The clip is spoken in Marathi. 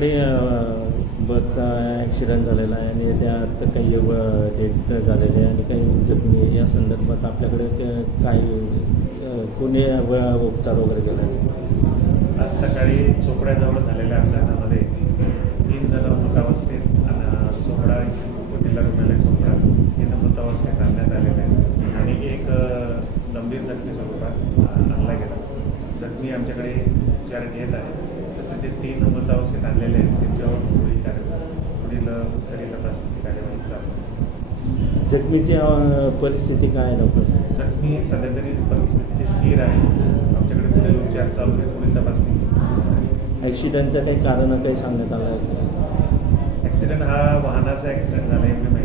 आपल्याकडे बसचा ॲक्सिडेंट झालेला आहे आणि त्यात काही डेथ झालेले आहे आणि काही जखमी. या संदर्भात आपल्याकडे काही कोणी उपचार वगैरे केला आहे? आज सकाळी चोपड्याजवळ झालेल्या अपघातामध्ये 3 जण मृतावस्थेत आणि चोपडा जिल्हा रुग्णालय चोपडा इथं मृतावस्थेत आणण्यात आलेले आहे आणि एक गंभीर जखमी स्वरूपात आणला गेला. जखमी आमच्याकडे उपचार घेत आहे. तसेच जे 3 मृतावस्थेत आणलेले आहेत त्यांच्यावर पुढील तपासणीची कार्यवाही चालू आहे. जखमीची परिस्थिती काय आहे डॉक्टर? जखमी सध्या तरी परिस्थिती स्थिर आहे. आमच्याकडे पुढील उपचार चालू आहे, पुढील तपासणी. ॲक्सिडेंटचं काही कारण काही सांगण्यात आलं आहे? ॲक्सिडेंट हा वाहनाचा ॲक्सिडेंट झाला आहे.